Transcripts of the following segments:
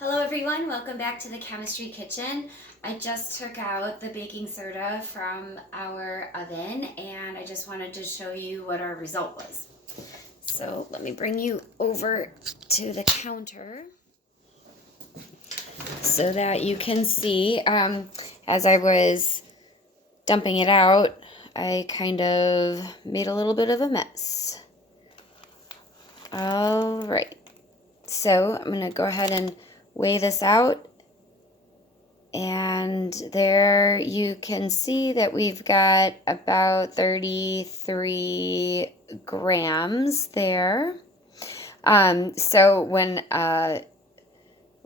Hello everyone, welcome back to the Chemistry Kitchen. I just took out the baking soda from our oven and I just wanted to show you what our result was. So let me bring you over to the counter so that you can see. As I was dumping it out, I kind of made a little bit of a mess. All right, so I'm going to go ahead and weigh this out, and there you can see that we've got about 33 grams there. So when let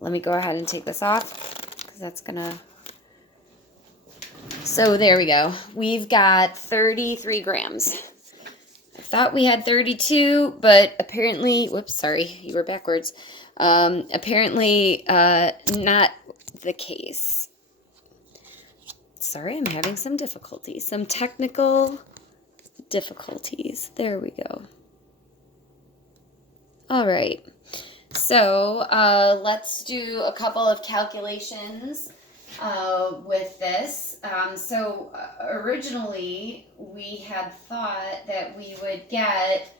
me go ahead and take this off because that's gonna. So there we go. We've got 33 grams. I thought we had 32, but apparently, whoops, sorry, you were backwards. Apparently not the case. Sorry, I'm having some difficulties, some technical difficulties. There we go. All right, so let's do a couple of calculations with this. So originally we had thought that we would get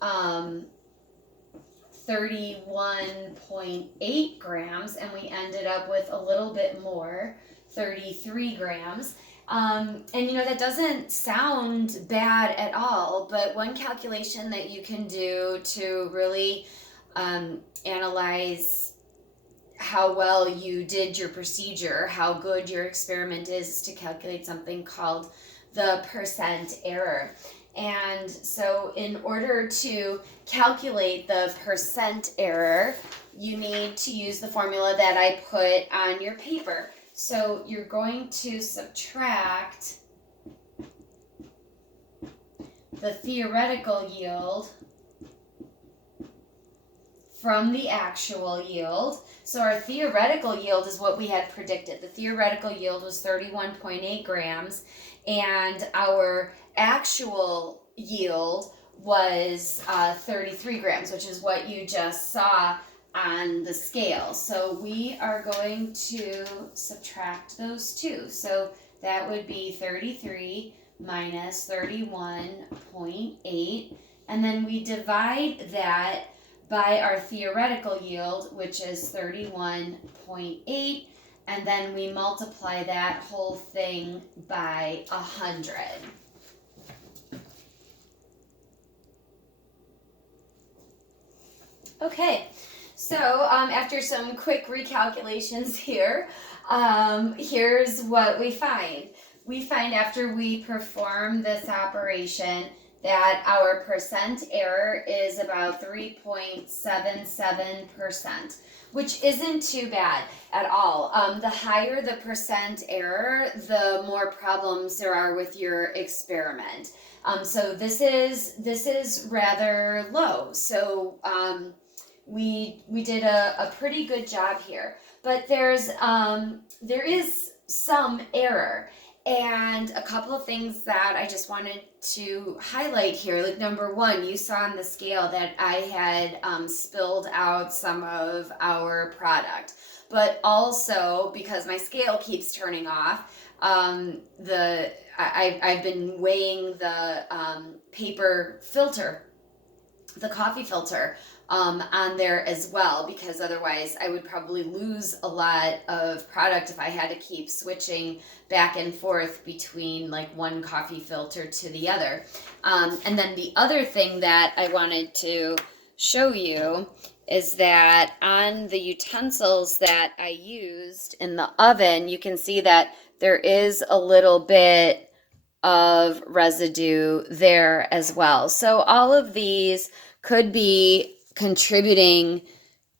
31.8 grams, and we ended up with a little bit more, 33 grams. And that doesn't sound bad at all, but one calculation that you can do to really analyze how well you did your procedure, how good your experiment is to calculate something called the percent error. And so in order to calculate the percent error, you need to use the formula that I put on your paper. So you're going to subtract the theoretical yield from the actual yield. So our theoretical yield is what we had predicted. The theoretical yield was 31.8 grams, and our actual yield was 33 grams, which is what you just saw on the scale. So we are going to subtract those two. So that would be 33 minus 31.8, and then we divide that by our theoretical yield, which is 31.8, and then we multiply that whole thing by 100. Okay, so after some quick recalculations here, here's what we find. We find after we perform this operation that our percent error is about 3.77%, which isn't too bad at all. The higher the percent error, the more problems there are with your experiment. So this is rather low. So we did a pretty good job here, but there is some error. And a couple of things that I just wanted to highlight here. Like number one, you saw on the scale that I had spilled out some of our product. But also, because my scale keeps turning off, I've been weighing the paper filter, the coffee filter, on there as well, because otherwise I would probably lose a lot of product if I had to keep switching back and forth between like one coffee filter to the other. And then the other thing that I wanted to show you is that on the utensils that I used in the oven, you can see that there is a little bit of residue there as well. So all of these could be contributing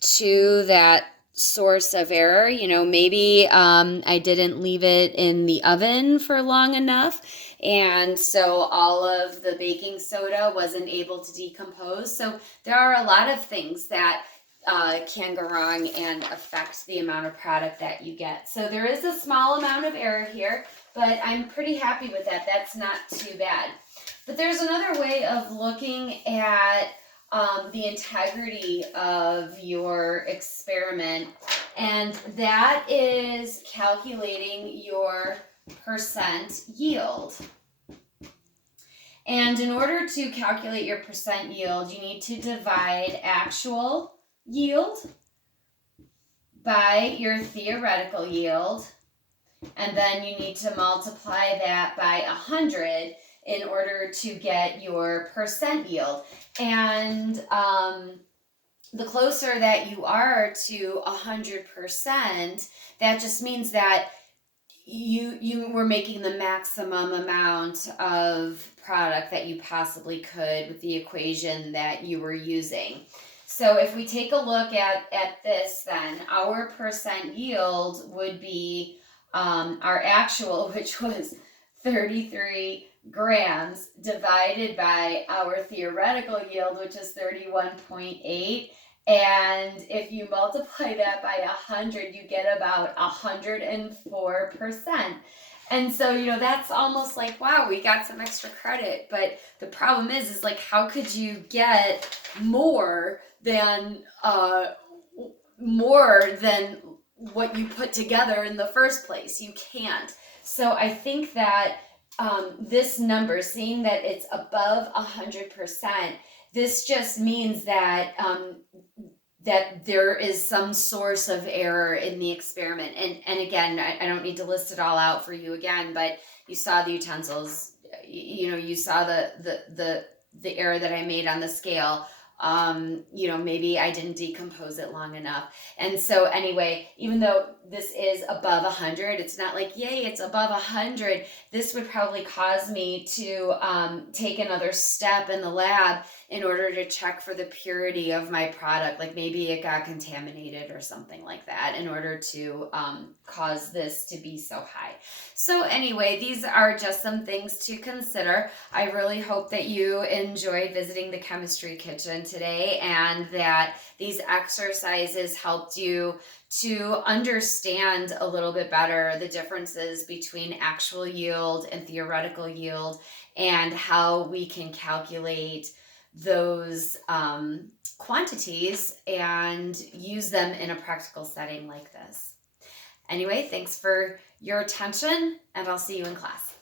to that source of error. Maybe I didn't leave it in the oven for long enough, and so all of the baking soda wasn't able to decompose. So there are a lot of things that can go wrong and affect the amount of product that you get. So there is a small amount of error here, but I'm pretty happy with that. That's not too bad. But there's another way of looking at the integrity of your experiment, and that is calculating your percent yield. And in order to calculate your percent yield, you need to divide actual yield by your theoretical yield, and then you need to multiply that by 100 in order to get your percent yield. And the closer that you are to 100%, that just means that you were making the maximum amount of product that you possibly could with the equation that you were using. So if we take a look at this, then our percent yield would be our actual, which was 33 grams, divided by our theoretical yield, which is 31.8. And if you multiply that by 100, you get about 104%. And so, that's almost like, wow, we got some extra credit. But the problem is like, how could you get more than what you put together in the first place? You can't. So I think that this number, seeing that it's above 100%, this just means that that there is some source of error in the experiment. And again, I don't need to list it all out for you again, but you saw the utensils, you saw the error that I made on the scale. Maybe I didn't decompose it long enough. And so anyway, even though this is above 100, it's not like, yay, it's above 100. This would probably cause me to take another step in the lab in order to check for the purity of my product. Like maybe it got contaminated or something like that in order to cause this to be so high. So anyway, these are just some things to consider. I really hope that you enjoyed visiting the chemistry kitchen today, and that these exercises helped you to understand a little bit better the differences between actual yield and theoretical yield, and how we can calculate those quantities and use them in a practical setting like this. Anyway, thanks for your attention, and I'll see you in class.